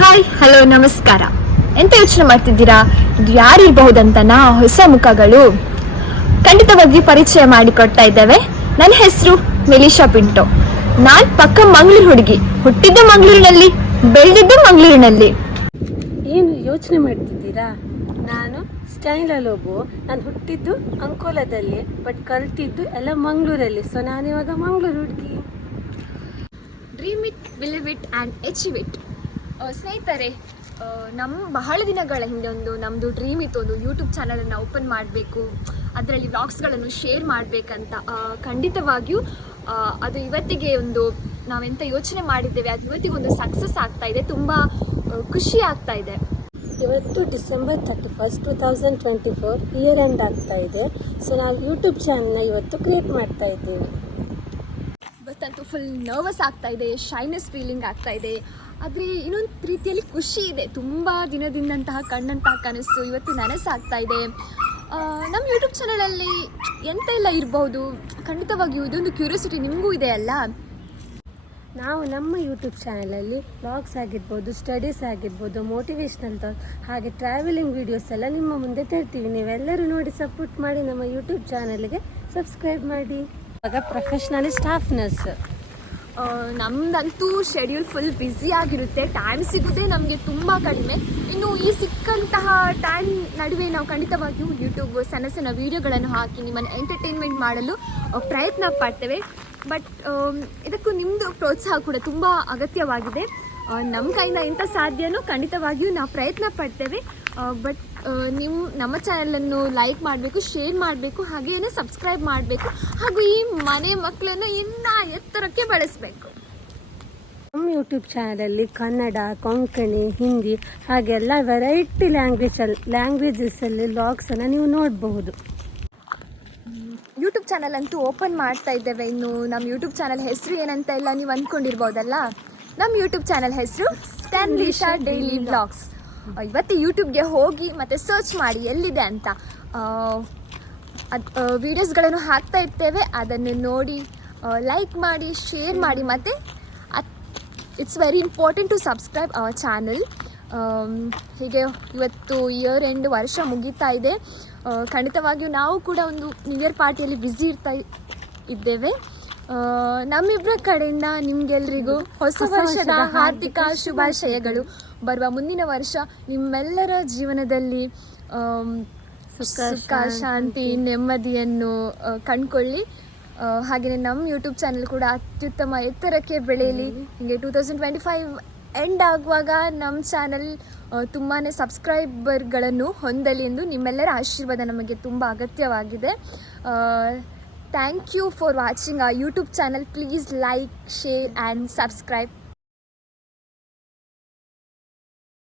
Hi hello ನಮಸ್ಕಾರ. ಎಂತ ಯೋಚನೆ ಮಾಡ್ತಿದ್ದೀರಾ? ಇದು ಯಾರಿರಬಹುದಂತನಾ? ಹೊಸ ಮುಖಗಳು ಖಂಡಿತವಾಗಿ ಪರಿಚಯ ಮಾಡಿಕೊಡ್ತಾ ಇದ್ದೇವೆ. ನನ್ನ ಹೆಸರು ಮೆಲಿಶಾ ಪಿಂಟೋ. ನಾನು ಪಕ್ಕ ಮಂಗಳೂರು ಹುಡುಗಿ, ಹುಟ್ಟಿದ್ದು ಮಂಗಳೂರಿನಲ್ಲಿ, ಬೆಳೆದಿದ್ದು ಮಂಗಳೂರಿನಲ್ಲಿ. ಏನು ಯೋಚನೆ ಮಾಡ್ತಿದ್ದೀರಾ? ನಾನು ಸ್ಟೈಲ್ ಲೋಬೋ. ನಾನು ಹುಟ್ಟಿದ್ದು ಅಂಕೋಲದಲ್ಲಿ, ಬಟ್ ಕಲ್ತಿದ್ದು ಎಲ್ಲ ಮಂಗಳೂರಲ್ಲಿ. ಸೊ ನಾನಿವಾಗ ಮಂಗಳೂರು ಹುಡುಗಿ. Dream it, believe it and achieve it. ಸ್ನೇಹಿತರೆ, ನಮ್ಮ ಬಹಳ ದಿನಗಳ ಹಿಂದೆ ನಮ್ಮದು ಡ್ರೀಮ್ ಇತ್ತು, ಒಂದು ಯೂಟ್ಯೂಬ್ ಚಾನಲನ್ನು ಓಪನ್ ಮಾಡಬೇಕು, ಅದರಲ್ಲಿ ವ್ಲಾಗ್ಸ್ಗಳನ್ನು ಶೇರ್ ಮಾಡಬೇಕಂತ. ಖಂಡಿತವಾಗಿಯೂ ಅದು ಇವತ್ತಿಗೆ ನಾವೆಂತ ಯೋಚನೆ ಮಾಡಿದ್ದೇವೆ ಅದು ಇವತ್ತಿಗೆ ಒಂದು ಸಕ್ಸಸ್ ಆಗ್ತಾ ಇದೆ. ತುಂಬ ಖುಷಿ ಆಗ್ತಾ ಇದೆ. ಇವತ್ತು ಡಿಸೆಂಬರ್ 31, 2024 ಇಯರ್ ಎಂಡ್ ಆಗ್ತಾ ಇದೆ. ಸೊ ನಾವು ಯೂಟ್ಯೂಬ್ ಚಾನಲ್ನ ಇವತ್ತು ಕ್ರಿಯೇಟ್ ಮಾಡ್ತಾ ಇದ್ದೇವೆ. ಇವತ್ತಂತೂ ಫುಲ್ ನರ್ವಸ್ ಆಗ್ತಾ ಇದೆ, ಶೈನೆಸ್ ಫೀಲಿಂಗ್ ಆಗ್ತಾ ಇದೆ. ಆದರೆ ಇನ್ನೊಂದು ರೀತಿಯಲ್ಲಿ ಖುಷಿ ಇದೆ. ತುಂಬ ದಿನದಿಂದಂತಹ ಕಣ್ಣಂತಹ ಕನಸು ಇವತ್ತು ನನಸಾಗ್ತಾ ಇದೆ. ನಮ್ಮ ಯೂಟ್ಯೂಬ್ ಚಾನಲಲ್ಲಿ ಎಂತ ಎಲ್ಲ ಇರ್ಬೋದು, ಖಂಡಿತವಾಗಿಯೂ ಇದೊಂದು ಕ್ಯೂರಿಯಾಸಿಟಿ ನಿಮಗೂ ಇದೆ ಅಲ್ಲ. ನಾವು ನಮ್ಮ ಯೂಟ್ಯೂಬ್ ಚಾನಲಲ್ಲಿ ವ್ಲಾಗ್ಸ್ ಆಗಿರ್ಬೋದು, ಸ್ಟಡೀಸ್ ಆಗಿರ್ಬೋದು, ಮೋಟಿವೇಶ್ನಲ್ ಥಾಟ್, ಹಾಗೆ ಟ್ರಾವೆಲಿಂಗ್ ವೀಡಿಯೋಸ್ ಎಲ್ಲ ನಿಮ್ಮ ಮುಂದೆ ತರ್ತೀವಿ. ನೀವೆಲ್ಲರೂ ನೋಡಿ ಸಪೋರ್ಟ್ ಮಾಡಿ. ನಮ್ಮ ಯೂಟ್ಯೂಬ್ ಚಾನಲ್ಗೆ ಸಬ್ಸ್ಕ್ರೈಬ್ ಮಾಡಿ. ಇವಾಗ ಪ್ರೊಫೆಷ್ನಲಿ ಸ್ಟಾಫ್ ನರ್ಸ್. ನಮ್ಮದಂತೂ ಶೆಡ್ಯೂಲ್ ಫುಲ್ ಬ್ಯುಸಿ ಆಗಿರುತ್ತೆ. ಟೈಮ್ ಸಿಗೋದೇ ನಮಗೆ ತುಂಬ ಕಡಿಮೆ. ಇನ್ನು ಈ ಸಿಕ್ಕಂತಹ ಟೈಮ್ ನಡುವೆ ನಾವು ಖಂಡಿತವಾಗಿಯೂ ಯೂಟ್ಯೂಬ್ ಸಣ್ಣ ಸಣ್ಣ ವೀಡಿಯೋಗಳನ್ನು ಹಾಕಿ ನಿಮ್ಮನ್ನು ಎಂಟರ್ಟೈನ್ಮೆಂಟ್ ಮಾಡಲು ಪ್ರಯತ್ನ ಪಡ್ತೇವೆ. ಬಟ್ ಇದಕ್ಕೂ ನಿಮ್ಮದು ಪ್ರೋತ್ಸಾಹ ಕೂಡ ತುಂಬ ಅಗತ್ಯವಾಗಿದೆ. ನಮ್ಮ ಕೈಯಿಂದ ಎಂಥ ಸಾಧ್ಯನೋ ಖಂಡಿತವಾಗಿಯೂ ನಾವು ಪ್ರಯತ್ನ ಪಡ್ತೇವೆ. ಬಟ್ ನಮ್ಮ ಚಾನಲನ್ನು ಲೈಕ್ ಮಾಡಬೇಕು, ಶೇರ್ ಮಾಡಬೇಕು, ಹಾಗೇನೆ ಸಬ್ಸ್ಕ್ರೈಬ್ ಮಾಡಬೇಕು, ಹಾಗೂ ಈ ಮನೆ ಮಕ್ಕಳನ್ನು ಇನ್ನೂ ಎತ್ತರಕ್ಕೆ ಬೆಳೆಸಬೇಕು. ನಮ್ಮ ಯೂಟ್ಯೂಬ್ ಚಾನಲಲ್ಲಿ ಕನ್ನಡ, ಕೊಂಕಣಿ, ಹಿಂದಿ ಹಾಗೆ ಎಲ್ಲ ವೆರೈಟಿ ಲ್ಯಾಂಗ್ವೇಜಸಲ್ಲಿ ವ್ಲಾಗ್ಸನ್ನು ನೀವು ನೋಡಬಹುದು. ಯೂಟ್ಯೂಬ್ ಚಾನಲ್ ಅಂತೂ ಓಪನ್ ಮಾಡ್ತಾ ಇದ್ದೇವೆ. ಇನ್ನು ನಮ್ಮ ಯೂಟ್ಯೂಬ್ ಚಾನಲ್ ಹೆಸರು ಏನಂತ ಎಲ್ಲ ನೀವು ಅಂದ್ಕೊಂಡಿರ್ಬೋದಲ್ಲ. ನಮ್ಮ ಯೂಟ್ಯೂಬ್ ಚಾನಲ್ ಹೆಸರು ಸ್ಟ್ಯಾನ್ಲಿಶಾ ಡೈಲಿ ವ್ಲಾಗ್ಸ್. ಇವತ್ತು ಯೂಟ್ಯೂಬ್ಗೆ ಹೋಗಿ ಮತ್ತು ಸರ್ಚ್ ಮಾಡಿ ಎಲ್ಲಿದೆ ಅಂತ. ವೀಡಿಯೋಸ್ಗಳನ್ನು ಹಾಕ್ತಾ ಇರ್ತೇವೆ, ಅದನ್ನು ನೋಡಿ ಲೈಕ್ ಮಾಡಿ, ಶೇರ್ ಮಾಡಿ, ಮತ್ತು it's very important to subscribe our channel. ಹೀಗೆ ಇವತ್ತು ಇಯರ್ ಎಂಡ್, ವರ್ಷ ಮುಗೀತಾ ಇದೆ. ಖಂಡಿತವಾಗಿಯೂ ನಾವು ಕೂಡ ಒಂದು ನ್ಯೂ ಇಯರ್ ಪಾರ್ಟಿಯಲ್ಲಿ ಬ್ಯುಸಿ ಇದ್ದೇವೆ. ನಮ್ಮಿಬ್ಬರ ಕಡೆಯಿಂದ ನಿಮಗೆಲ್ರಿಗೂ ಹೊಸ ವರ್ಷದ ಹಾರ್ದಿಕ ಶುಭಾಶಯಗಳು. ಬರುವ ಮುಂದಿನ ವರ್ಷ ನಿಮ್ಮೆಲ್ಲರ ಜೀವನದಲ್ಲಿ ಸುಖ, ಶಾಂತಿ, ನೆಮ್ಮದಿಯನ್ನು ಕಂಡುಕೊಳ್ಳಿ. ಹಾಗೆಯೇ ನಮ್ಮ ಯೂಟ್ಯೂಬ್ ಚಾನಲ್ ಕೂಡ ಅತ್ಯುತ್ತಮ ಎತ್ತರಕ್ಕೆ ಬೆಳೆಯಲಿ. ಹೀಗೆ 2025 ಎಂಡ್ ಆಗುವಾಗ ನಮ್ಮ ಚಾನಲ್ ತುಂಬಾ ಸಬ್ಸ್ಕ್ರೈಬರ್ಗಳನ್ನು ಹೊಂದಲಿ ಎಂದು ನಿಮ್ಮೆಲ್ಲರ ಆಶೀರ್ವಾದ ನಮಗೆ ತುಂಬ ಅಗತ್ಯವಾಗಿದೆ. Thank you for watching our YouTube channel. Please like, share and subscribe.